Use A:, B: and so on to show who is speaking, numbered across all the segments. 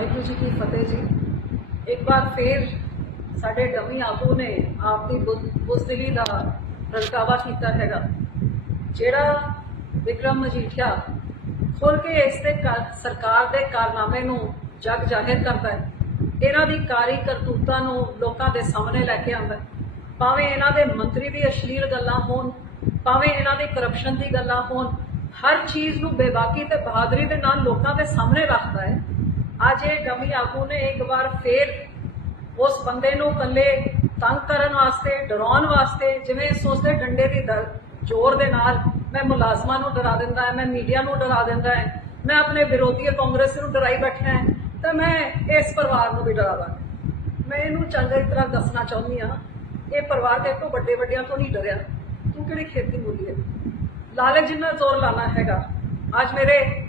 A: ਵਾਹਿਗੁਰੂ ਜੀ ਕੀ ਫਤਿਹ ਜੀ। ਇੱਕ ਵਾਰ ਫੇਰ ਸਾਡੇ ਡਮੀ ਆਗੂ ਨੇ ਆਪ ਦੀ ਬੁੱਧ- ਬੁਜ਼ਦਿਲੀ ਦਾ ਪ੍ਰਗਟਾਵਾ ਕੀਤਾ ਹੈਗਾ, ਜਿਹੜਾ ਵਿਕਰਮ ਮਜੀਠੀਆ ਖੁੱਲ ਕੇ ਇਸ ਤੇ ਸਰਕਾਰ ਦੇ ਕਾਰਨਾਮੇ ਨੂੰ ਜਗ ਜ਼ਾਹਿਰ ਕਰਦਾ ਹੈ। ਇਹਨਾਂ ਦੀ ਕਾਰੀ ਕਰਤੂਤਾਂ ਨੂੰ ਲੋਕਾਂ ਦੇ ਸਾਹਮਣੇ ਲੈ ਕੇ ਆਉਂਦਾ ਭਾਵੇਂ ਇਹਨਾਂ ਦੇ ਮੰਤਰੀ ਦੀ ਅਸ਼ਲੀਲ ਗੱਲਾਂ ਹੋਣ, ਭਾਵੇਂ ਇਹਨਾਂ ਦੀ ਕਰਪਸ਼ਨ ਦੀ ਗੱਲਾਂ ਹੋਣ, ਹਰ ਚੀਜ਼ ਨੂੰ ਬੇਬਾਕੀ ਤੇ ਬਹਾਦਰੀ ਦੇ ਨਾਲ ਲੋਕਾਂ ਦੇ ਸਾਹਮਣੇ ਰੱਖਦਾ ਹੈ। ਅੱਜ ਇਹ ਗਮੀ ਆਗੂ ਨੇ ਇੱਕ ਵਾਰ ਫੇਰ ਉਸ ਬੰਦੇ ਨੂੰ ਕੱਲੇ ਤੰਗ ਕਰਨ ਵਾਸਤੇ, ਡਰਾਉਣ ਵਾਸਤੇ, ਜਿਵੇਂ ਸੋਚਦੇ ਡੰਡੇ ਦੀ ਦਰ ਜ਼ੋਰ ਦੇ ਨਾਲ ਮੈਂ ਮੁਲਾਜ਼ਮਾਂ ਨੂੰ ਡਰਾ ਦਿੰਦਾ ਹੈ, ਮੈਂ ਮੀਡੀਆ ਨੂੰ ਡਰਾ ਦਿੰਦਾ ਹੈ, ਮੈਂ ਆਪਣੇ ਵਿਰੋਧੀ ਕਾਂਗਰਸ ਨੂੰ ਡਰਾਈ ਬੈਠਾ ਹੈ, ਤਾਂ ਮੈਂ ਇਸ ਪਰਿਵਾਰ ਨੂੰ ਵੀ ਡਰਾਵਾ ਮੈਂ ਇਹਨੂੰ ਚੰਗੀ ਤਰ੍ਹਾਂ ਦੱਸਣਾ ਚਾਹੁੰਦੀ ਆ ਇਹ ਪਰਿਵਾਰ ਦੇ ਤੋਂ ਵੱਡੇ ਵੱਡਿਆਂ ਤੋਂ ਨਹੀਂ ਡਰਿਆ। ਤੂੰ ਕਿਹੜੀ ਖੇਤੀ ਮੂਲੀ ਹੈ? ਲਾਲਚ ਜਿੰਨਾ ਜ਼ੋਰ ਲਾਣਾ ਹੈਗਾ। ਅੱਜ ਮੇਰੇ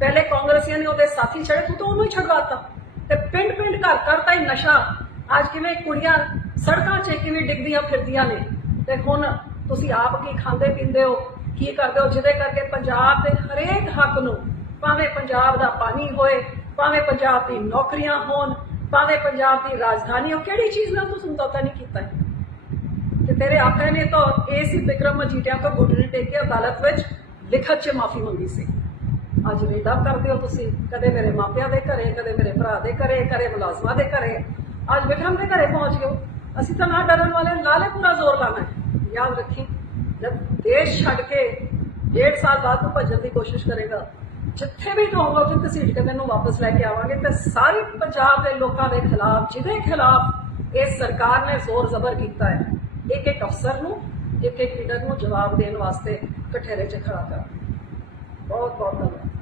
A: ਪਹਿਲੇ ਕਾਂਗਰਸੀਆਂ ਨੇ ਉਹਦੇ ਸਾਥੀ ਛੜੇ, ਤੂੰ ਤਾਂ ਉਹਨੂੰ ਹੀ ਛਡਵਾਤਾ ਤੇ ਪਿੰਡ ਪਿੰਡ ਘਰ ਘਰ ਤਾਂ ਹੀ ਨਸ਼ਾ। ਅੱਜ ਕਿਵੇਂ ਕੁੜੀਆਂ ਸੜਕਾਂ 'ਚ ਕਿਵੇਂ ਡਿੱਗਦੀਆਂ ਫਿਰਦੀਆਂ ਨੇ। ਤੇ ਹੁਣ ਤੁਸੀਂ ਆਪ ਕੀ ਖਾਂਦੇ ਪੀਂਦੇ ਹੋ, ਕੀ ਕਰਦੇ ਹੋ? ਜਿਹਦੇ ਕਰਕੇ ਪੰਜਾਬ ਦੇ ਹਰੇਕ ਹੱਕ ਨੂੰ ਭਾਵੇਂ ਪੰਜਾਬ ਦਾ ਪਾਣੀ ਹੋਏ, ਭਾਵੇਂ ਪੰਜਾਬ ਦੀ ਨੌਕਰੀਆਂ ਹੋਣ, ਭਾਵੇਂ ਪੰਜਾਬ ਦੀ ਰਾਜਧਾਨੀ ਹੋ ਕਿਹੜੀ ਚੀਜ਼ ਨਾਲ ਤੂੰ ਸਮਝੌਤਾ ਨਹੀਂ ਕੀਤਾ? ਤੇ ਤੇਰੇ ਆਕਾ ਨੇ ਤਾਂ ਇਹ ਸੀ ਵਿਕਰਮ ਮਜੀਠੀਆ ਕੋ ਨੇ ਟੇਕ ਕੇ ਅਦਾਲਤ ਵਿੱਚ ਲਿਖਤ 'ਚ ਮਾਫੀ ਮੰਗੀ ਸੀ। ਅੱਜ ਰੇਡਾ ਕਰਦੇ ਹੋ ਤੁਸੀਂ? ਕਦੇ ਮੇਰੇ ਮਾਪਿਆਂ ਦੇ ਘਰੇ, ਕਦੇ ਮੇਰੇ ਭਰਾ ਦੇ ਘਰੇ ਕਰੇ ਮੁਲਾਜ਼ਮਾਂ ਦੇ ਘਰੇ। ਅੱਜ ਵਿਕਰਮ ਦੇ ਘਰੇ ਪਹੁੰਚ ਗਏ ਅਸੀਂ ਤਾਂ ਨਾ ਡਰਨ ਵਾਲੇ ਲਾਲੇ ਪੂਰਾ ਜ਼ੋਰ ਲਾਣਾ ਯਾਦ ਰੱਖੀ, ਜਦ ਦੇਸ਼ ਛੱਡ ਕੇ ਡੇਢ ਸਾਲ ਬਾਅਦ ਤੂੰ ਭੱਜਣ ਦੀ ਕੋਸ਼ਿਸ਼ ਕਰੇਗਾ, ਜਿੱਥੇ ਵੀ ਤੂੰ ਹੋਗਾ ਉੱਥੇ ਘਸੀਟ ਕੇ ਮੈਨੂੰ ਵਾਪਸ ਲੈ ਕੇ ਆਵਾਂਗੇ ਤੇ ਸਾਰੇ ਪੰਜਾਬ ਦੇ ਲੋਕਾਂ ਦੇ ਖਿਲਾਫ, ਜਿਹਦੇ ਖਿਲਾਫ ਇਸ ਸਰਕਾਰ ਨੇ ਜ਼ੋਰ ਜ਼ਬਰ ਕੀਤਾ ਹੈ, ਇੱਕ ਇੱਕ ਅਫਸਰ ਨੂੰ, ਇੱਕ ਇੱਕ ਲੀਡਰ ਨੂੰ ਜਵਾਬ ਦੇਣ ਵਾਸਤੇ ਕਠੇਰੇ 'ਚ ਖੜਾ ਕਰ। ਬਹੁਤ ਬਹੁਤ ਧੰਨਵਾਦ।